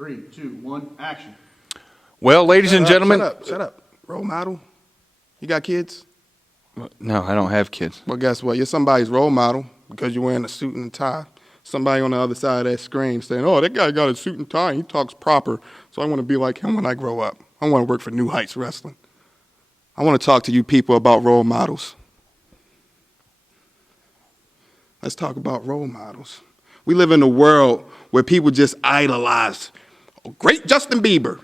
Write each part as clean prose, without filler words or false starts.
3, 2, 1, action. Well, ladies and gentlemen. Shut up. Role model. You got kids? No, I don't have kids. Well, guess what? You're somebody's role model because you're wearing a suit and tie. Somebody on the other side of that screen saying, oh, that guy got a suit and tie and he talks proper, so I want to be like him when I grow up. I want to work for New Heights Wrestling. I want to talk to you people about role models. Let's talk about role models. We live in a world where people just idolize. Oh, great Justin Bieber.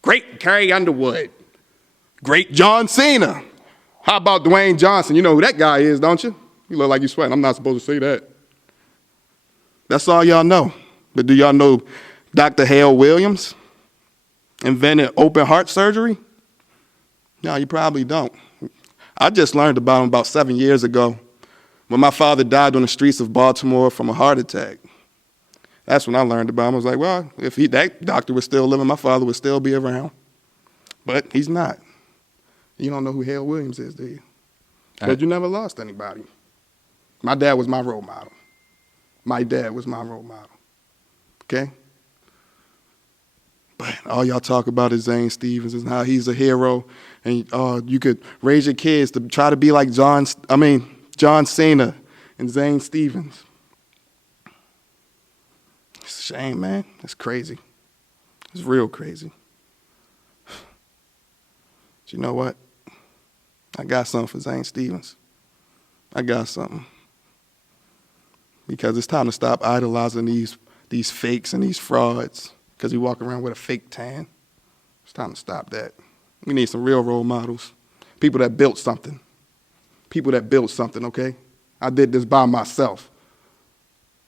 Great Carrie Underwood. Great John Cena. How about Dwayne Johnson? You know who that guy is, don't you? You look like you're sweating. I'm not supposed to say that. That's all y'all know. But do y'all know Dr. Jael Williams invented open heart surgery? No, you probably don't. I just learned about him about 7 years ago when my father died on the streets of Baltimore from a heart attack. That's when I learned about him. I was like, well, if that doctor was still living, my father would still be around. But he's not. You don't know who Jael Williams is, do you? Because you never lost anybody. My dad was my role model. My dad was my role model. Okay? But all y'all talk about is Zane Stevens and how he's a hero. And you could raise your kids to try to be like John Cena and Zane Stevens. It's a shame, man. It's crazy. It's real crazy. But you know what? I got something for Zane Stevens. I got something. Because it's time to stop idolizing these fakes and these frauds because we walk around with a fake tan. It's time to stop that. We need some real role models, people that built something. People that built something, okay? I did this by myself.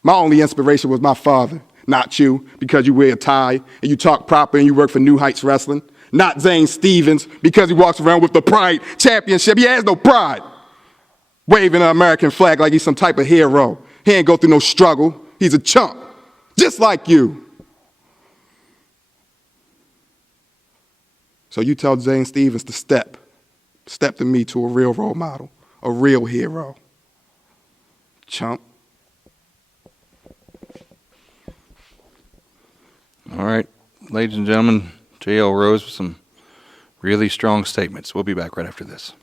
My only inspiration was my father, not you, because you wear a tie and you talk proper and you work for New Heights Wrestling. Not Zane Stevens, because he walks around with the Pride Championship. He has no pride. Waving an American flag like he's some type of hero. He ain't go through no struggle. He's a chump, just like you. So you tell Zane Stevens to step to me, to a real role model, a real hero. Chump. All right, ladies and gentlemen, Jael Rose with some really strong statements. We'll be back right after this.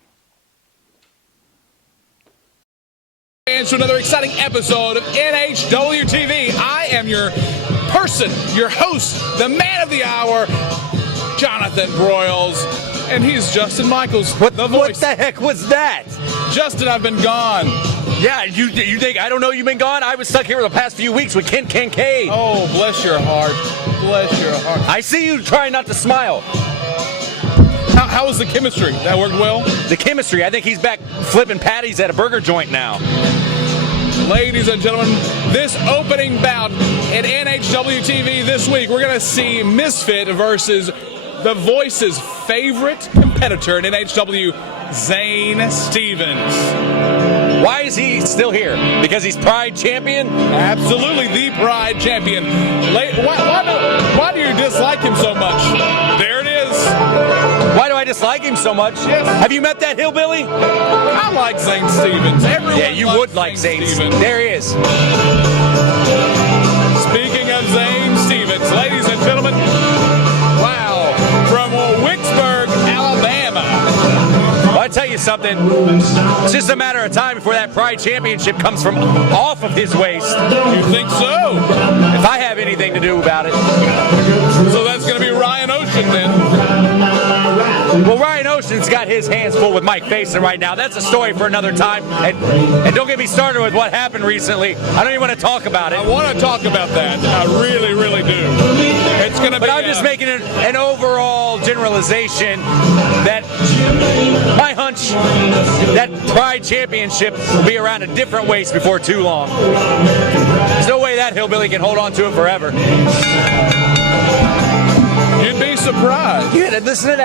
And to another exciting episode of NHW TV. I am your person, your host, the man of the hour, Jonathan Broyles, and he's Justin Michaels, the voice. What the heck was that? Justin, I've been gone. Yeah, you think I don't know you've been gone? I was stuck here for the past few weeks with Ken Kincaid. Oh, bless your heart. Bless your heart. I see you trying not to smile. How was the chemistry? That worked well? The chemistry, I think he's back flipping patties at a burger joint now. Ladies and gentlemen, this opening bout at NHW TV this week, we're going to see Misfit versus The Voice's favorite competitor in NHW, Zane Stevens. Why is he still here? Because he's Pride Champion? Absolutely, the Pride Champion. Why do you dislike him so much? There it is. Why do I dislike him so much? Yes. Have you met that hillbilly? I like Zane Stevens. Everyone Yeah, you would like Zane Stevens. There he is. Speaking of Zane Stevens, ladies and gentlemen, wow, from Wicksburg, Alabama. Well, I tell you something, it's just a matter of time before that Pride Championship comes from off of his waist. You think so? If I have anything to do about it. So that's going to be Ryan Oshun then. Well, Ryan Oshun's got his hands full with Mike Facen right now. That's a story for another time. And don't get me started with what happened recently. I don't even want to talk about it. I want to talk about that. I really, really do. It's going to be. But I'm just making an overall generalization that my hunch that Pride Championship will be around a different waist before too long. There's no way that hillbilly can hold on to it forever. You'd be surprised. Yeah, listen to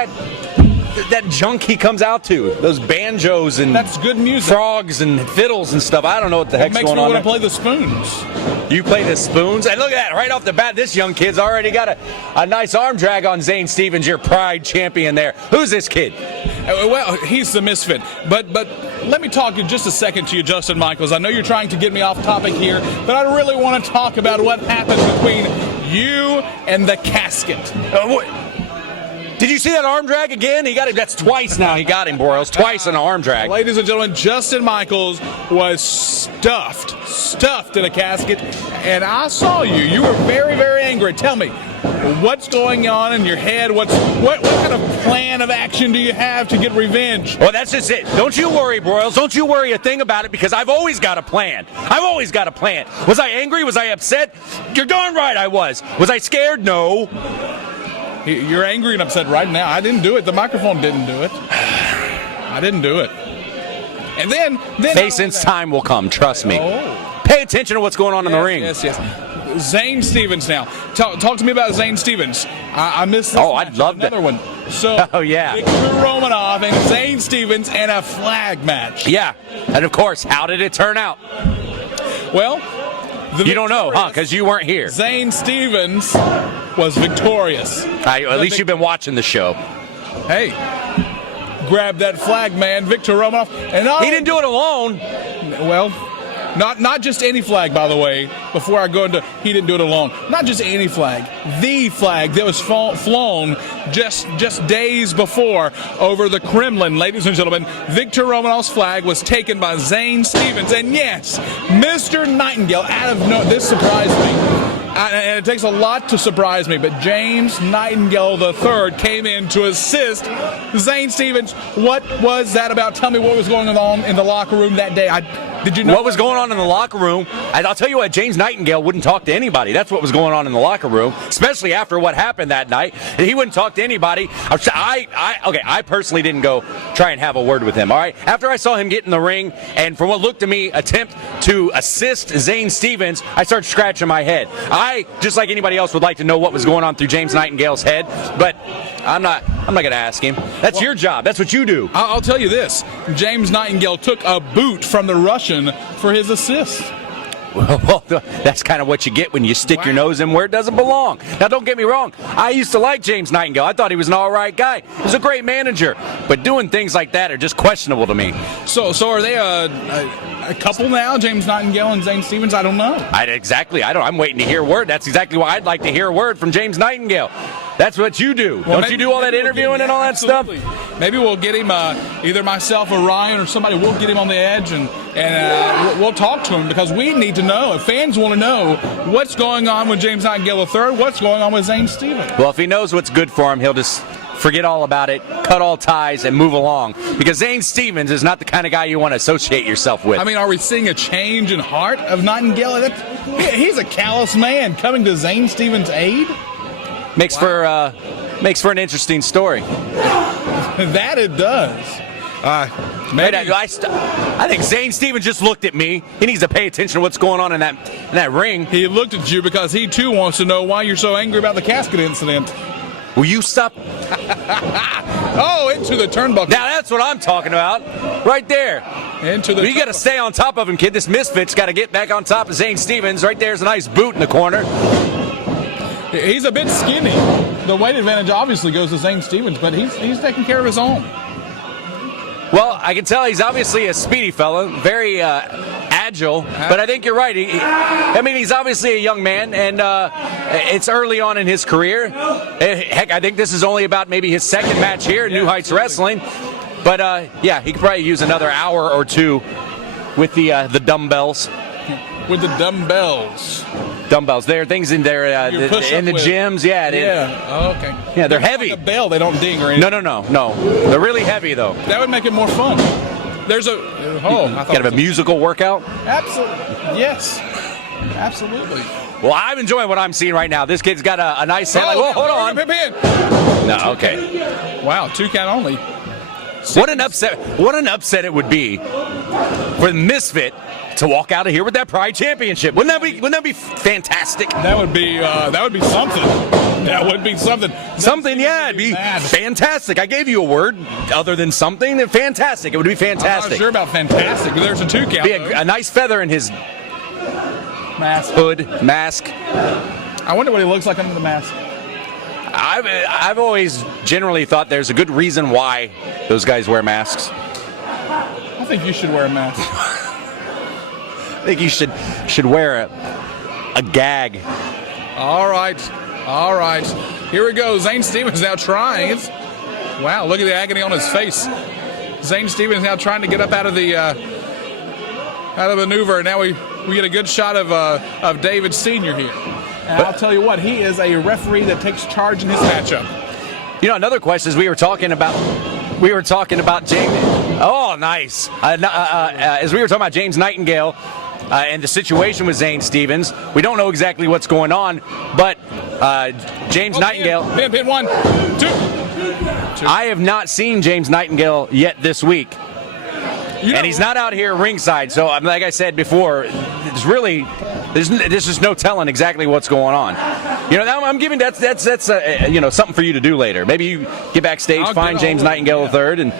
that junk he comes out to. Those banjos and that's good music. Frogs and fiddles and stuff. I don't know what the heck's going on. It makes me want to play the spoons. You play the spoons? And look at that. Right off the bat, this young kid's already got a nice arm drag on Zane Stevens, your Pride champion there. Who's this kid? Well, he's the Misfit. But let me talk in just a second to you, Justin Michaels. I know you're trying to get me off topic here, but I really want to talk about what happened between You and the casket. Did you see that arm drag again? He got him. That's twice now. He got him, Boros. Twice in an arm drag. Ladies and gentlemen, Justin Michaels was stuffed in a casket, and I saw you. You were very, very angry. Tell me, what's going on in your head? What kind of plan of action do you have to get revenge? Well, that's just it. Don't you worry, Broyles. Don't you worry a thing about it, because I've always got a plan. I've always got a plan. Was I angry? Was I upset? You're darn right I was. Was I scared? No. You're angry and upset right now. I didn't do it. The microphone didn't do it. I didn't do it. And then Facen's time will come. Trust me. Oh. Pay attention to what's going on in the ring. Yes. Zane Stevens now. Talk to me about Zane Stevens. I missed this. Oh, I'd love another one. So, oh, yeah. Victor Romanov and Zane Stevens and a flag match. Yeah. And, of course, how did it turn out? Well, you don't know, huh? Because you weren't here. Zane Stevens was victorious. At least you've been watching the show. Hey, grab that flag, man. Victor Romanov. And he didn't do it alone. Well, not just any flag, by the way. Before I go into, he didn't do it alone. Not just any flag. The flag that was flown just days before over the Kremlin, ladies and gentlemen. Victor Romanov's flag was taken by Zane Stevens. And yes, Mr. Nightingale, out of no, this surprised me. And it takes a lot to surprise me, but James Nightingale III came in to assist Zane Stevens. What was that about? Tell me what was going on in the locker room that day. Did you know what was going on in the locker room? I'll tell you what, James Nightingale wouldn't talk to anybody. That's what was going on in the locker room, especially after what happened that night. And he wouldn't talk to anybody. I personally didn't go try and have a word with him, all right? After I saw him get in the ring and for what looked to me attempt to assist Zane Stevens, I started scratching my head. I, just like anybody else, would like to know what was going on through James Nightingale's head, but I'm not going to ask him. That's your job. That's what you do. I'll tell you this. James Nightingale took a boot from the Russian for his assist. Well, that's kind of what you get when you stick your nose in where it doesn't belong. Now, don't get me wrong. I used to like James Nightingale. I thought he was an all right guy. He was a great manager. But doing things like that are just questionable to me. So are they a couple now, James Nightingale and Zane Stevens? I don't know. I'm waiting to hear word. That's exactly why I'd like to hear a word from James Nightingale. That's what you do. Well, don't you do all that interviewing and all that stuff? Maybe we'll get him, either myself or Ryan or somebody, we'll get him on the edge and we'll talk to him, because we need to know. If fans want to know what's going on with James Nightingale III, what's going on with Zane Stevens. Well, if he knows what's good for him, he'll just forget all about it, cut all ties, and move along. Because Zane Stevens is not the kind of guy you want to associate yourself with. I mean, are we seeing a change in heart of Nightingale? He's a callous man coming to Zane Stevens' aid. Makes for an interesting story. That it does. I think Zane Stevens just looked at me. He needs to pay attention to what's going on in that ring. He looked at you because he too wants to know why you're so angry about the casket incident. Will you stop? Oh, into the turnbuckle. Now that's what I'm talking about. Right there. You got to stay on top of him, kid. This Misfit's got to get back on top of Zane Stevens. Right there's a nice boot in the corner. He's a bit skinny. The weight advantage obviously goes to Zane Stevens, but he's taking care of his own. Well, I can tell he's obviously a speedy fellow, very agile, but I think you're right. He's obviously a young man, and it's early on in his career. Heck, I think this is only about maybe his second match here at New Heights Wrestling. But, he could probably use another hour or two with the dumbbells. With the dumbbells. There are things in there in the gyms. Yeah. Oh, okay. Yeah, they're heavy. Like a bell, they don't ding or anything. No. They're really heavy, though. That would make it more fun. There's kind of a musical workout? Absolutely. Yes. Absolutely. Well, I'm enjoying what I'm seeing right now. This kid's got a nice head. Hold on. No, okay. Wow, 2 count only. What an upset it would be for the Misfit to walk out of here with that Pride Championship. Wouldn't that be fantastic? That would be something. That would be something. Something, yeah, it'd be fantastic. I gave you a word other than something. Fantastic. It would be fantastic. I'm not sure about fantastic, but there's a 2 count. Be a nice feather in his hood, mask. I wonder what he looks like under the mask. I've always generally thought there's a good reason why those guys wear masks. I think you should wear a mask. I think you should wear a gag All right. All right. Here we go. Zane Stevens now trying. Wow, look at the agony on his face. Zane Stevens now trying to get up out of the maneuver. Now we get a good shot of David Sr. here. And I'll tell you what, he is a referee that takes charge in his matchup. You know, another question is we were talking about James. Oh, nice. As we were talking about James Nightingale and the situation with Zane Stevens, we don't know exactly what's going on, but James Nightingale. Pin 1, 2. I have not seen James Nightingale yet this week. And he's not out here ringside, so like I said before, there's just no telling exactly what's going on. You know, I'm giving that's something for you to do later. Maybe you get backstage, find James Nightingale III, and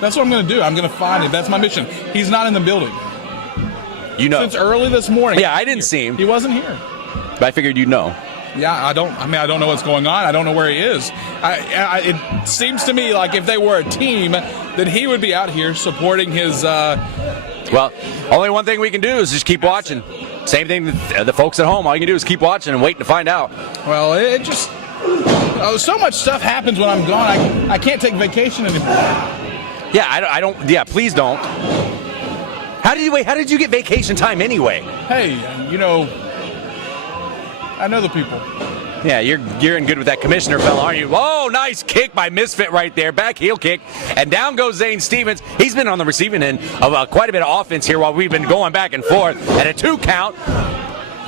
that's what I'm going to do. I'm going to find him. That's my mission. He's not in the building. You know, since early this morning. Yeah, I didn't see him. He wasn't here. But I figured you'd know. Yeah, I don't know what's going on. I don't know where he is. It seems to me like if they were a team, that he would be out here supporting his. Well, only one thing we can do is just keep watching. Same thing with the folks at home. All you can do is keep watching and wait to find out. Well, it just so much stuff happens when I'm gone. I can't take vacation anymore. Yeah, I don't. Yeah, please don't. How did you get vacation time anyway? Hey, you know, I know the people. Yeah, you're in good with that commissioner fella, aren't you? Oh, nice kick by Misfit right there. Back heel kick. And down goes Zane Stevens. He's been on the receiving end of quite a bit of offense here while we've been going back and forth. At a 2 count,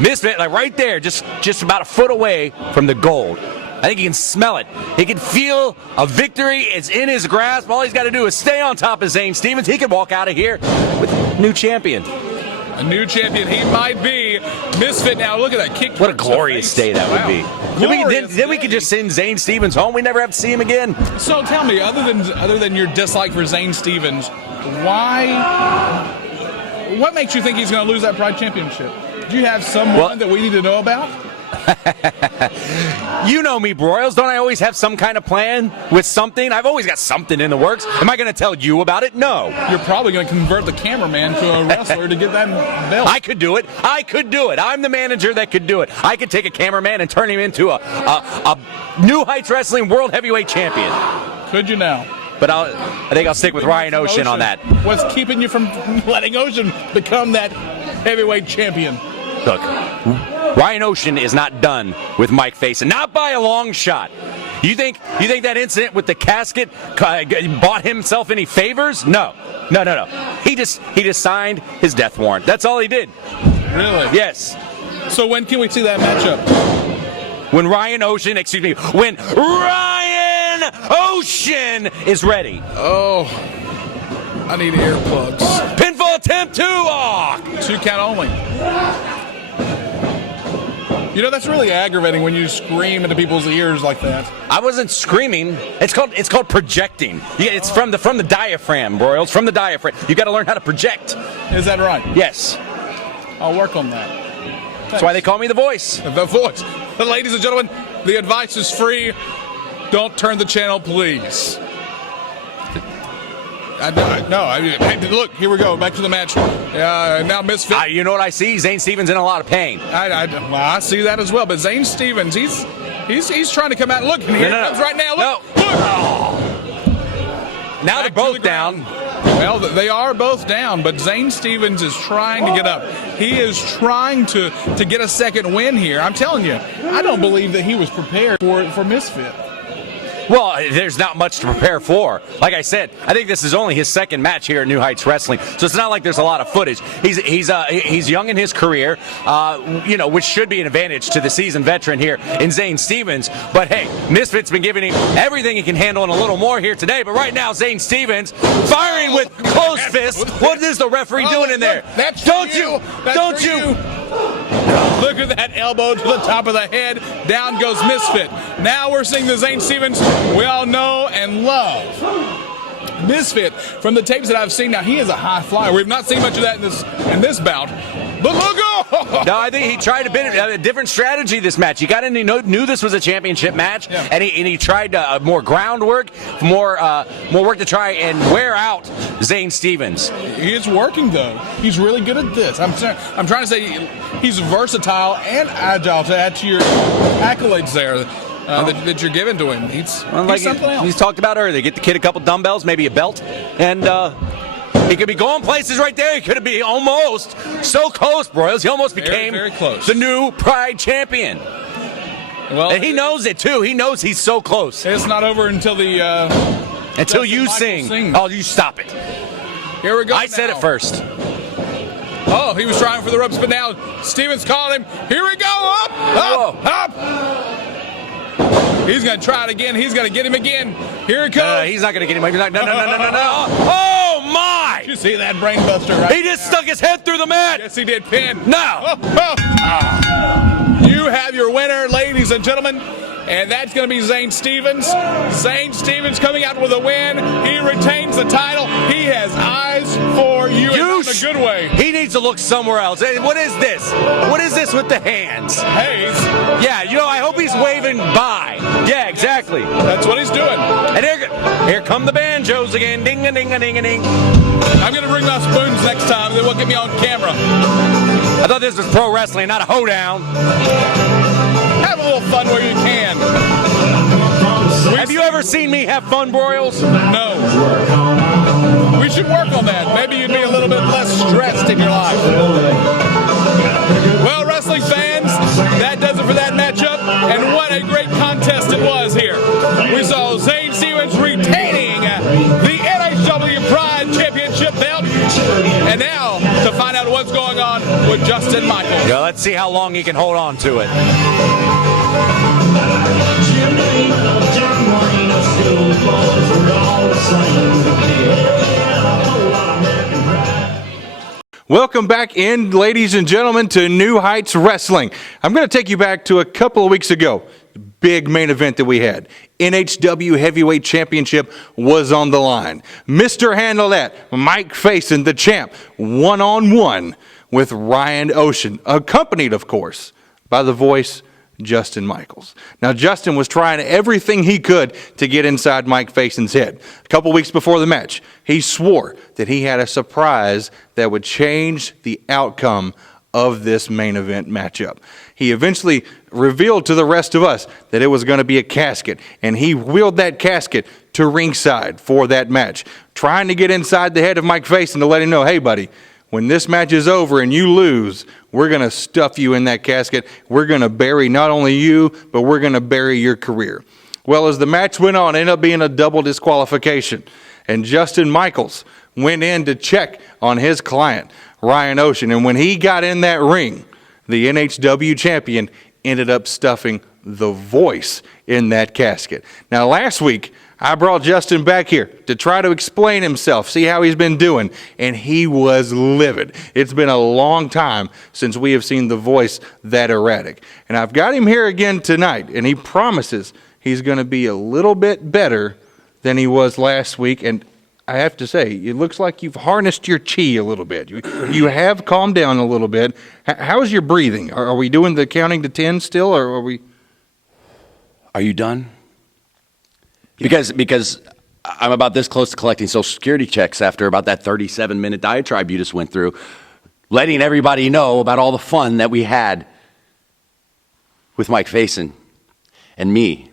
Misfit, like right there, just about a foot away from the gold. I think he can smell it. He can feel a victory. It's in his grasp. All he's got to do is stay on top of Zane Stevens. He can walk out of here with new champion. A new champion he might be. Misfit now. Look at that kick. What a glorious day that would be. Then we could just send Zane Stevens home. We never have to see him again. So tell me, other than your dislike for Zane Stevens, what makes you think he's going to lose that Pride Championship? Do you have someone that we need to know about? You know me, Broyles. Don't I always have some kind of plan with something? I've always got something in the works. Am I going to tell you about it? No. You're probably going to convert the cameraman to a wrestler to get that belt. I could do it. I'm the manager that could do it. I could take a cameraman and turn him into a New Heights Wrestling World Heavyweight Champion. Could you now? But I think I'll stick with Ryan Oshun on that. What's keeping you from letting Oshun become that heavyweight champion? Look, Ryan Oshun is not done with Mike Facen, not by a long shot. You think that incident with the casket bought himself any favors? No. He just signed his death warrant. That's all he did. Really? Yes. So when can we see that matchup? When Ryan Oshun is ready. Oh, I need earplugs. Pinfall attempt 2. 2 count only. You know, that's really aggravating when you scream into people's ears like that. I wasn't screaming. It's called projecting. It's from the diaphragm, Broyles. From the diaphragm. You got to learn how to project. Is that right? Yes. I'll work on that. That's why they call me the voice. The voice. Ladies and gentlemen, the advice is free. Don't turn the channel, please. Look, here we go. Back to the match. Now Misfit. You know what I see? Zane Stevens in a lot of pain. I see that as well. But Zane Stevens, he's trying to come out. Look, here he comes right now. Look. Oh. Now they're both down. Well, they are both down, but Zane Stevens is trying to get up. He is trying to get a second win here. I'm telling you, I don't believe that he was prepared for Misfit. Well, there's not much to prepare for. Like I said, I think this is only his second match here at New Heights Wrestling, so it's not like there's a lot of footage. He's young in his career, which should be an advantage to the seasoned veteran here in Zane Stevens. But hey, Misfit's been giving him everything he can handle and a little more here today. But right now, Zane Stevens firing with closed fists. What is the referee doing in there? Don't you? Look at that elbow to the top of the head. Down goes Misfit. Now we're seeing the Zane Stevens we all know and love. Misfit, from the tapes that I've seen, now he is a high flyer. We've not seen much of that in this bout. But look, No, I think he tried a different strategy this match. He got in, he knew this was a championship match, and he tried more groundwork, more work to try and wear out Zane Stevens. He is working, though. He's really good at this. I'm trying to say he's versatile and agile to add to your accolades there that you're giving to him. He's something else. He's talked about earlier. Get the kid a couple dumbbells, maybe a belt, and he could be going places right there. He could be almost so close, Broyles. He almost became very close. The new Pride champion. Well, And he knows it, too. He knows he's so close. It's not over until the... Until Justin you Michaels sing. sings. Oh, you stop it. Here we go. I said it first. Oh, he was trying for the ropes, but now Stevens called him. Here we go. Up. He's going to try it again. He's going to get him again. Here it comes. He's not going to get him. No. Oh, my. Did you see that brain buster, right? He just stuck his head through the mat. Yes, he did. Pin. No. You have your winner, ladies and gentlemen. And that's going to be Zane Stevens. Zane Stevens coming out with a win. He retains the title. He has eyes for you in a good way. He needs to look somewhere else. Hey, what is this? What is this with the hands? Hayes. Yeah, I hope he's waving bye. Yeah, exactly. That's what he's doing. And here come the banjos again. Ding-a-ding-a-ding-a-ding. I'm going to bring my spoons next time. They won't get me on camera. I thought this was pro wrestling, not a hoedown. Have a little fun where you can. Have you ever seen me have fun, Broyles? No. We should work on that. Maybe you'd be a little bit less stressed in your life. Well, wrestling fans, that does it for that matchup. And what a great contest it was here. We saw Zane Stevens retaining the NHW Pride Championship belt. And now, to find out what's going on with Justin Michaels. Yeah, let's see how long he can hold on to it. Welcome back in, ladies and gentlemen, to New Heights Wrestling. I'm going to take you back to a couple of weeks ago. Big main event that we had. NHW Heavyweight Championship was on the line. Mr. Handle That, Mike Facen, the champ, one-on-one with Ryan Oshun, accompanied, of course, by the voice Justin Michaels. Now, Justin was trying everything he could to get inside Mike Facen's head. A couple weeks before the match, he swore that he had a surprise that would change the outcome of this main event matchup. He eventually revealed to the rest of us that it was going to be a casket, and he wheeled that casket to ringside for that match, trying to get inside the head of Mike Facen to let him know, hey, buddy, when this match is over and you lose, we're going to stuff you in that casket. We're going to bury not only you, but we're going to bury your career. Well, as the match went on, it ended up being a double disqualification. And Justin Michaels went in to check on his client, Ryan Oshun. And when he got in that ring, the NHW champion ended up stuffing the voice in that casket. Now, last week, I brought Justin back here to try to explain himself, see how he's been doing, and he was livid. It's been a long time since we have seen the voice that erratic. And I've got him here again tonight, and he promises he's going to be a little bit better than he was last week. And I have to say, it looks like you've harnessed your chi a little bit. You have calmed down a little bit. How's your breathing? Are we doing the counting to 10 still, or are we? Are you done? Because I'm about this close to collecting Social Security checks after about that 37-minute diatribe you just went through, letting everybody know about all the fun that we had with Mike Facen and me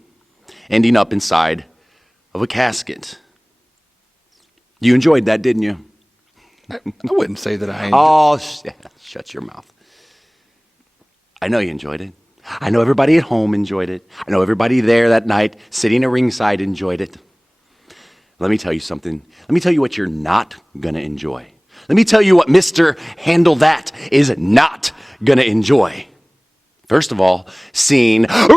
ending up inside of a casket. You enjoyed that, didn't you? I wouldn't say that I enjoyed. Oh, shut your mouth. I know you enjoyed it. I know everybody at home enjoyed it. I know everybody there that night sitting at ringside enjoyed it. Let me tell you something. Let me tell you what you're not going to enjoy. Let me tell you what Mr. Handle That is not going to enjoy. First of all, seeing Ryan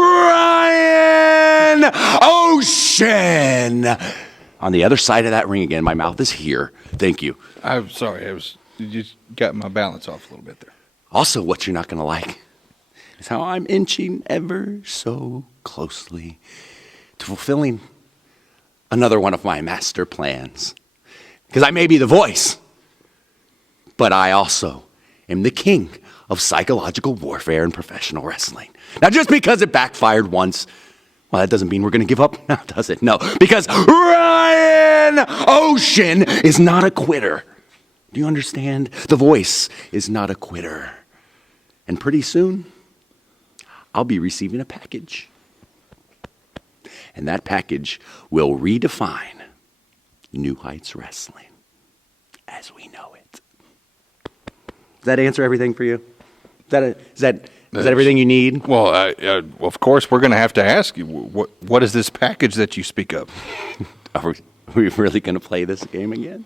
Oshun on the other side of that ring again. My mouth is here. Thank you. I'm sorry. You just got my balance off a little bit there. Also, what you're not going to like is how I'm inching ever so closely to fulfilling another one of my master plans. Because I may be the voice, but I also am the king of psychological warfare in professional wrestling. Now, just because it backfired once, well, that doesn't mean we're going to give up now, does it? No, because Ryan Oshun is not a quitter. Do you understand? The Voice is not a quitter. And pretty soon, I'll be receiving a package. And that package will redefine New Heights Wrestling as we know it. Does that answer everything for you? Is that everything you need? Well, of course, we're going to have to ask you, what is this package that you speak of? Are we really going to play this game again?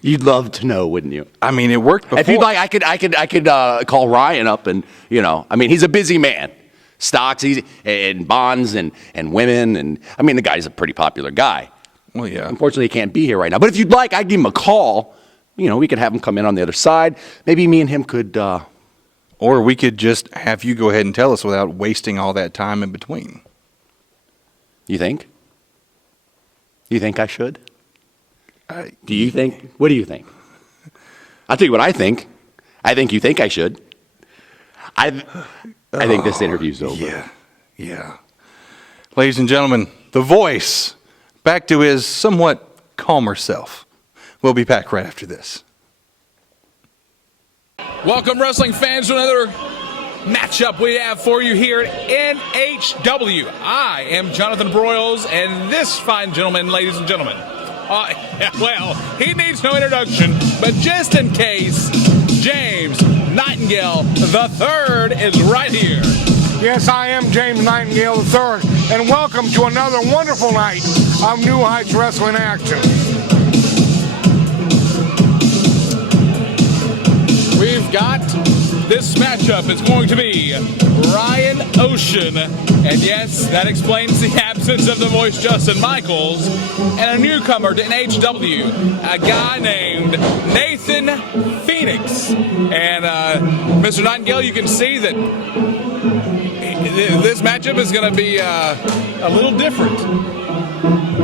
You'd love to know, wouldn't you? I mean, it worked before. If you'd like, I could call Ryan up and, I mean, he's a busy man. Stocks, and bonds, and women, and I mean, the guy's a pretty popular guy. Well, yeah. Unfortunately, he can't be here right now. But if you'd like, I'd give him a call. We could have him come in on the other side. Maybe me and him could. Or we could just have you go ahead and tell us without wasting all that time in between. You think? You think I should? Do you think? What do you think? I'll tell you what I think. I think you think I should. I think this interview's over. Yeah. Ladies and gentlemen, The Voice, back to his somewhat calmer self. We'll be back right after this. Welcome, wrestling fans, to another matchup we have for you here at NHW. I am Jonathan Broyles, and this fine gentleman, ladies and gentlemen, well, he needs no introduction, but just in case, James Nightingale III is right here. Yes, I am James Nightingale III, and welcome to another wonderful night of New Heights Wrestling action. We've got this matchup is going to be Ryan Oshun, and yes, that explains the absence of the Voice Justin Michaels, and a newcomer to NHW, a guy named Nathan Pheonix. And Mr. Nightingale, you can see that this matchup is going to be a little different.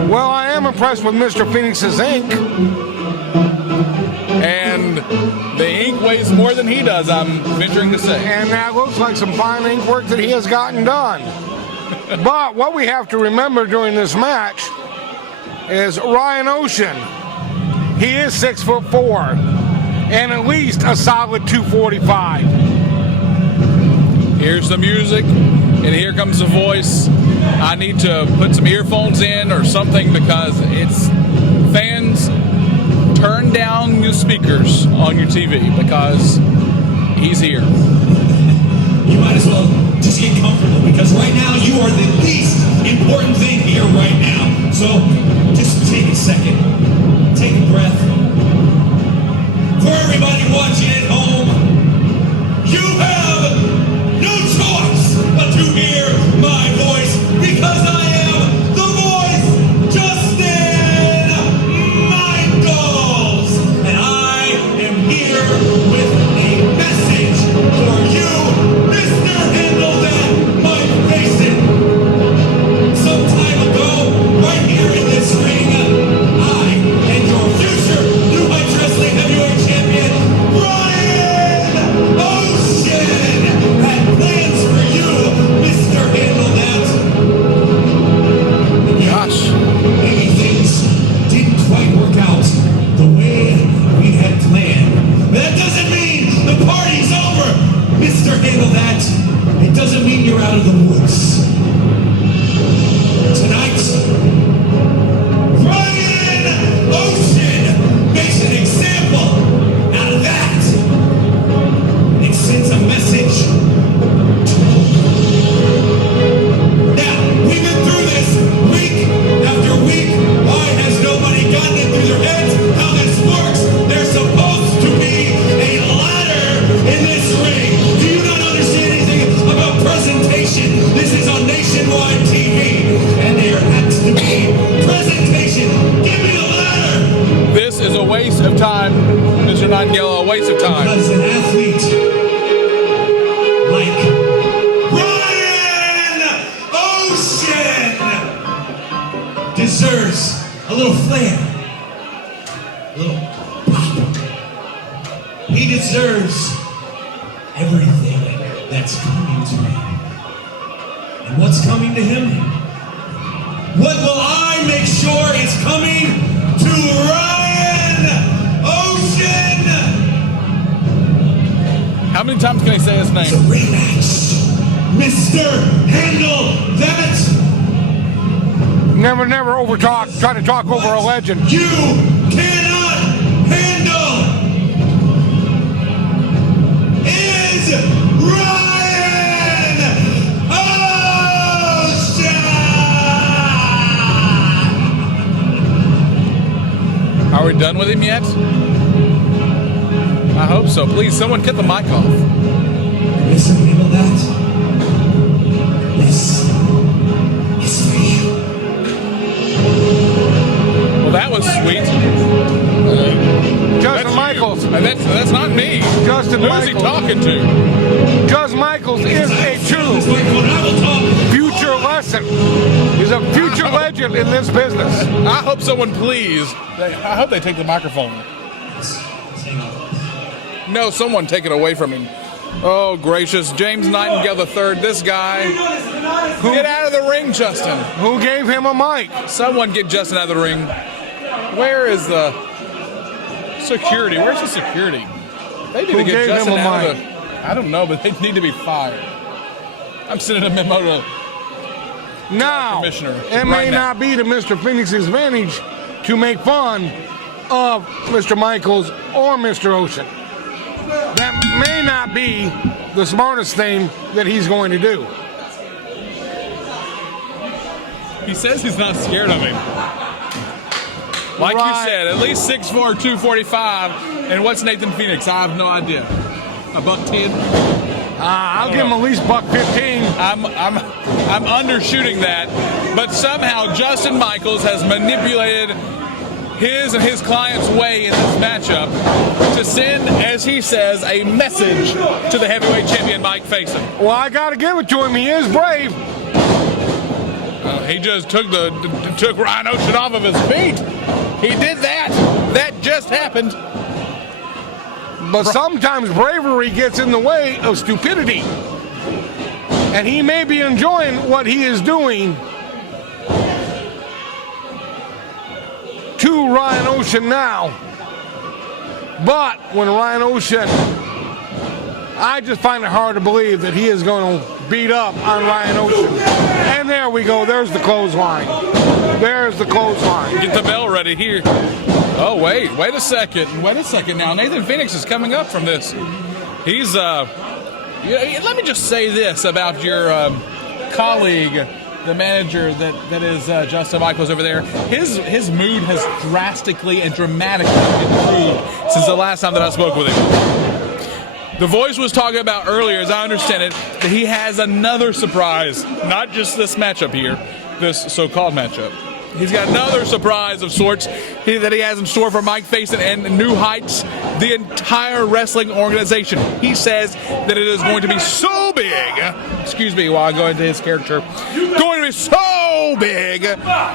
Well, I am impressed with Mr. Pheonix's ink. And the ink weighs more than he does, I'm venturing to say. And that looks like some fine ink work that he has gotten done. But what we have to remember during this match is Ryan Oshun. He is 6'4" and at least a solid 245. Here's the music, and here comes the voice. I need to put some earphones in or something because it's fans. Turn down your speakers on your TV because he's here. You might as well just get comfortable because right now you are the least important thing here right now. So just take a second, take a breath. For everybody watching at home, you have no choice but to hear my voice because I am the Voice, Justin Michaels. And I am here with a message for you, Mr. Handle That, Mike Facen. Some time ago, right here in this ring, I and your future New Heights Wrestling Heavyweight Champion, Ryan Oshun, had plans for you, Mr. Handle That. Gosh. Maybe things didn't quite work out the way we had planned. But that doesn't mean the party's over, Mr. Handle That. It doesn't mean you're out of the woods. Tonight, Ryan Oshun makes an example out of that. It sends a message. Now, we've been through this week after week. Why has nobody gotten it through their heads how this works? There's supposed to be a ladder in this ring. Do you not understand anything about presentation? This is on nationwide TV, and there has to be presentation. Give me the ladder! This is a waste of time, Mr. Nightingale, a waste of time. Because an athlete like Ryan Oshun deserves a little flair, a little pop. He deserves a coming to me. And what's coming to him? What will I make sure is coming to Ryan Oshun? How many times can I say his It's a name? rematch. Mr. Handle That. Never overtalk. Try to talk over a legend. You cannot handle is Ryan Oshun! Are we done with him yet? I hope so. Please, someone cut the mic off. Mr. Handle That. This is for you. Well, that was sweet. Justin Michaels. That's not me. Justin Who's Michaels. he talking to? Justin Michaels is a true This microphone, I will talk. future lesson. He's a future legend in this business. I hope someone please. I hope they take the microphone. No, someone take it away from him. Oh, gracious. James Nightingale III, this guy. Get out of the ring, Justin. Who gave him a mic? Someone get Justin out of the ring. Where is the security? Where's the security? They need Who to get gave Justin him a out of mic? the... I don't know, but they need to be fired. I'm sending a memo to... Now, Commissioner, it may right now. not be to Mr. Pheonix's advantage to make fun of Mr. Michaels or Mr. Oshun. That may not be the smartest thing that he's going to do. He says he's not scared of him. Like Right. you said, at least 6'4", 245. And what's Nathan Pheonix? I have no idea. $110? I'll give him at least $115. I'm undershooting that, but somehow Justin Michaels has manipulated his and his client's way in this matchup to send, as he says, a message to the heavyweight champion Mike Facen. Well, I got to give it to him. He is brave. He just took Ryan Oshun off of his feet. He did that. That just happened. But sometimes bravery gets in the way of stupidity. And he may be enjoying what he is doing to Ryan Oshun now. But when Ryan Oshun, I just find it hard to believe that he is going to beat up on Ryan Oshun. And there we go. There's the clothesline. There's the clothesline. Get the bell ready here. Oh, wait a second. Wait a second now. Nathan Pheonix is coming up from this. He's, let me just say this about your colleague, the manager that is Justin Michaels over there. His mood has drastically and dramatically improved since the last time that I spoke with him. The voice was talking about earlier, as I understand it, that he has another surprise. Not just this matchup here, this so-called matchup. He's got another surprise of sorts that he has in store for Mike Facen and New Heights, the entire wrestling organization. He says that it is going to be so big, excuse me while I go into his character, going to be so big,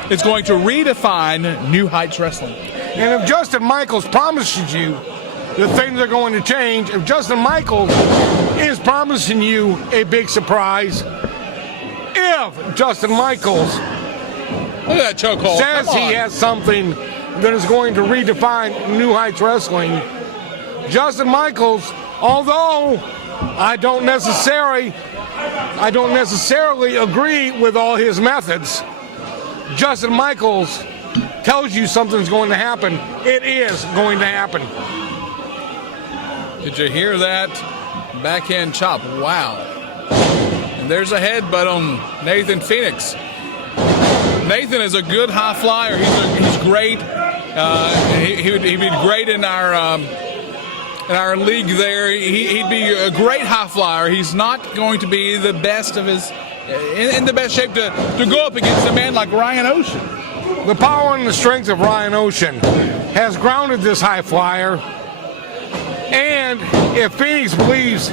it's going to redefine New Heights wrestling. And if Justin Michaels promises you that things are going to change, if Justin Michaels is promising you a big surprise, if Justin Michaels Look at that chokehold. says Come on. he has something that is going to redefine New Heights wrestling, Justin Michaels, although I don't necessarily agree with all his methods, Justin Michaels tells you something's going to happen. It is going to happen. Did you hear that? Backhand chop. Wow. And there's a headbutt on Nathan Pheonix. Nathan is a good high flyer. He's great. He'd be great in our league there. He'd be a great high flyer. He's not going to be the best of his in the best shape to go up against a man like Ryan Oshun. The power and the strength of Ryan Oshun has grounded this high flyer. And if Pheonix believes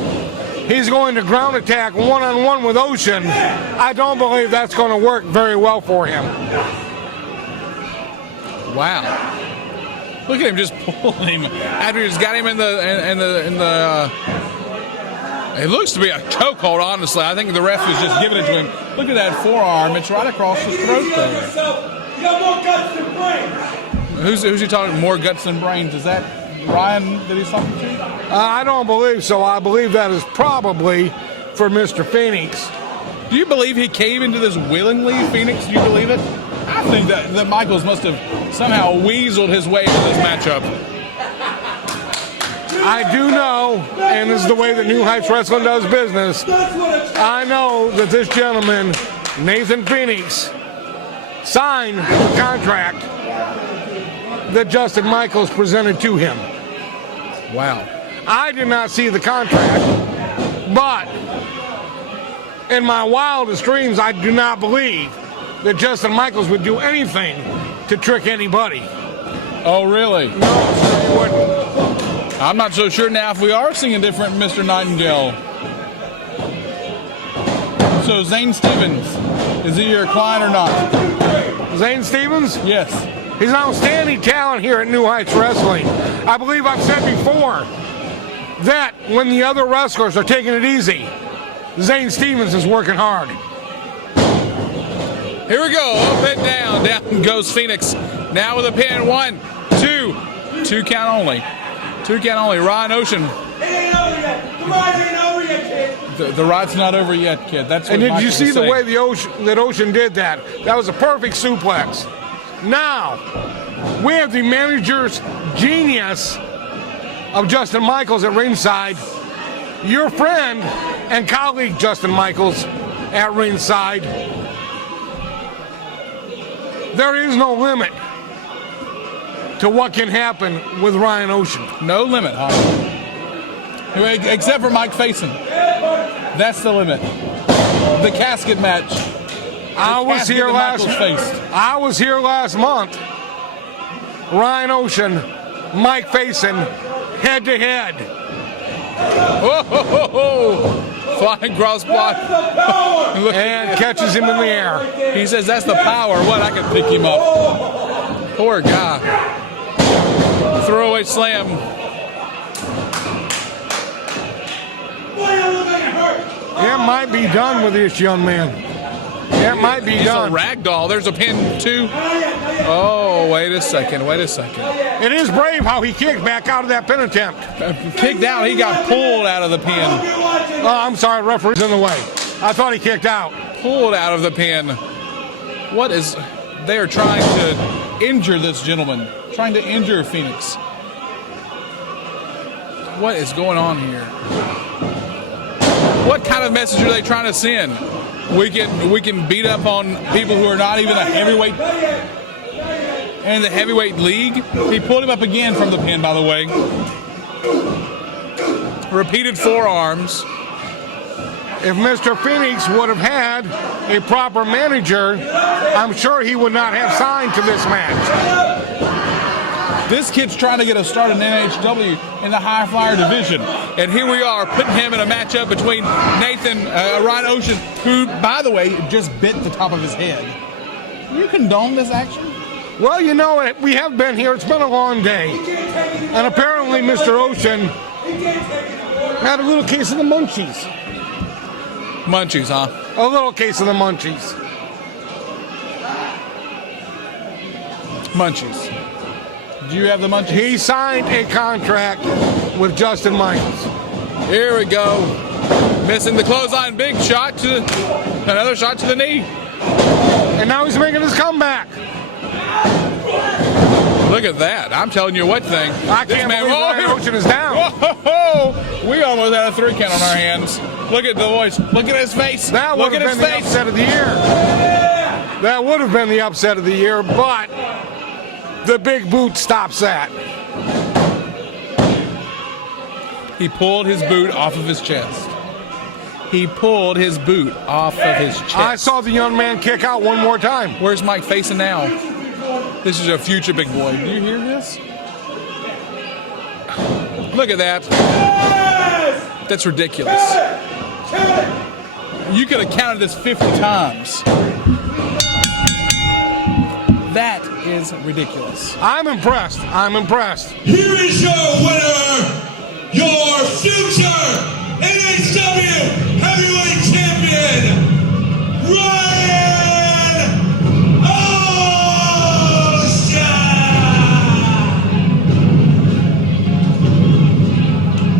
he's going to ground attack one-on-one with Oshun, I don't believe that's going to work very well for him. Wow. Look at him just pulling him after he's got him in the It looks to be a chokehold, honestly. I think the ref is just giving it to him. Look at that forearm. It's right across his throat there. You got more guts than brains. Who's he talking more guts than brains? Is that Ryan that he's talking to? I don't believe so. I believe that is probably for Mr. Pheonix. Do you believe he came into this willingly, Pheonix? Do you believe it? I think that Michaels must have somehow weaseled his way into this matchup. I do know, and this is the way that New Heights Wrestling does business, I know that this gentleman, Nathan Pheonix, signed the contract that Justin Michaels presented to him. Wow. I did not see the contract, but in my wildest dreams, I do not believe that Justin Michaels would do anything to trick anybody. Oh, really? No, sir, he wouldn't. I'm not so sure now if we are seeing a different Mr. Nightingale. So Zane Stevens, is he your client or not? Zane Stevens? Yes. He's an outstanding talent here at New Heights Wrestling. I believe I've said before that when the other wrestlers are taking it easy, Zane Stevens is working hard. Here we go, up and down. Down goes Pheonix. Now with a pin. 1, 2. 2 count only. 2 count only. Ryan Oshun. It ain't over yet. The ride ain't over yet, kid. The ride's not over yet, kid. That's what And did you Michaels see is the saying. way that Oshun did that? That was a perfect suplex. Now, we have the manager's genius of Justin Michaels at ringside, your friend and colleague Justin Michaels at ringside. There is no limit to what can happen with Ryan Oshun. No limit, huh? Except for Mike Facen. That's the limit. The casket match. I was here last month. Ryan Oshun, Mike Facen, head to head. Oh, flying cross block. And catches him in the air. He says that's the power. What, I can pick him up. Poor guy. Throwaway slam. It might be done with this young man. It might be He's done. a ragdoll. There's a pin, too. Oh, wait a second. It is brave how he kicked back out of that pin attempt. Kicked out. He got pulled out of the pin. Oh, I'm sorry, referee's in the way. I thought he kicked out. Pulled out of the pin. What is... They are trying to injure this gentleman. Trying to injure Pheonix. What is going on here? What kind of message are they trying to send? We can beat up on people who are not even a heavyweight in the heavyweight league. He pulled him up again from the pin, by the way. Repeated forearms. If Mr. Pheonix would have had a proper manager, I'm sure he would not have signed to this match. This kid's trying to get a start in NHW in the high flyer division. And here we are putting him in a matchup between Ryan Oshun, who, by the way, just bit the top of his head. You condone this action? Well, you know, we have been here. It's been a long day. And apparently Mr. Oshun had a little case of the munchies. Munchies, huh? A little case of the munchies. Munchies. Do you have the munchies? He signed a contract with Justin Michaels. Here we go. Missing the clothesline. Big shot to another shot to the knee. And now he's making his comeback. Look at that. I'm telling you what thing. I can't believe Ryan Oshun is down. Whoa, we almost had a 3 count on our hands. Look at the voice. Look at his face. That would Look have at been his the face. upset of the year. That would have been the upset of the year, but the big boot stops that. He pulled his boot off of his chest. He pulled his boot off of his chest. I saw the young man kick out one more time. Where's Mike Facen now? This is a future big boy. Do you hear this? Look at that. That's ridiculous. You could have counted this 50 times. That is ridiculous. I'm impressed. I'm impressed. Here is your winner, your future NHW Heavyweight Champion, Ryan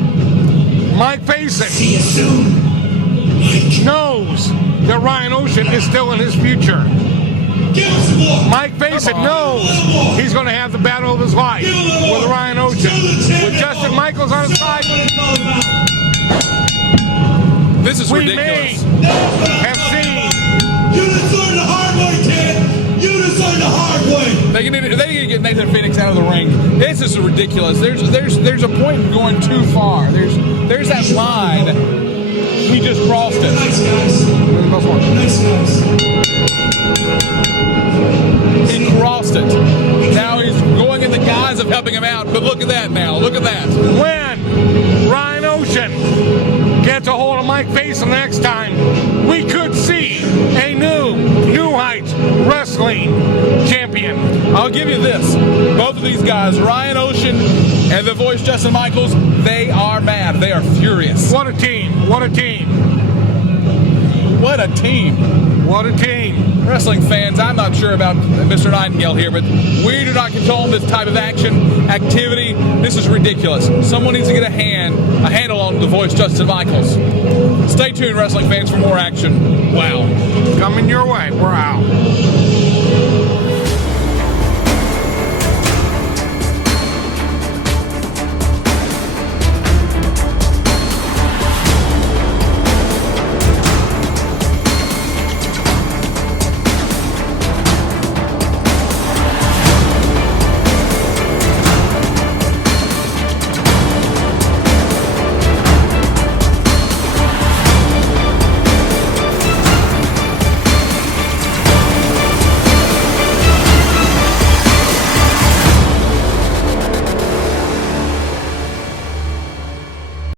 Oshun. Mike Facen See you soon, Mike. knows that Ryan Oshun is still in his future. Give us some more. Mike Facen knows he's going to have the battle of his life with Ryan Oshun. With Justin Michaels on his side, This is we may ridiculous. have seen You just learned the hard way, kid. You just learned the hard way. They need to get Nathan Pheonix out of the ring. This is ridiculous. There's a point in going too far. There's that line. He just crossed it. Nice guys. Nice guys. He crossed it. Now he's going in the guise of helping him out. But look at that now. Look at that. when Ryan Oshun gets a hold of Mike Facen next time, we could see a New Heights Wrestling champion. I'll give you this. Both of these guys, Ryan Oshun and the voice Justin Michaels, they are mad. They are furious. What a team. What a team. What a team. What a team. Wrestling fans, I'm not sure about Mr. Nightingale here, but we do not condone this type of activity. This is ridiculous. Someone needs to get a handle on the voice Justin Michaels. Stay tuned, wrestling fans, for more action. Wow. Coming your way. We're out.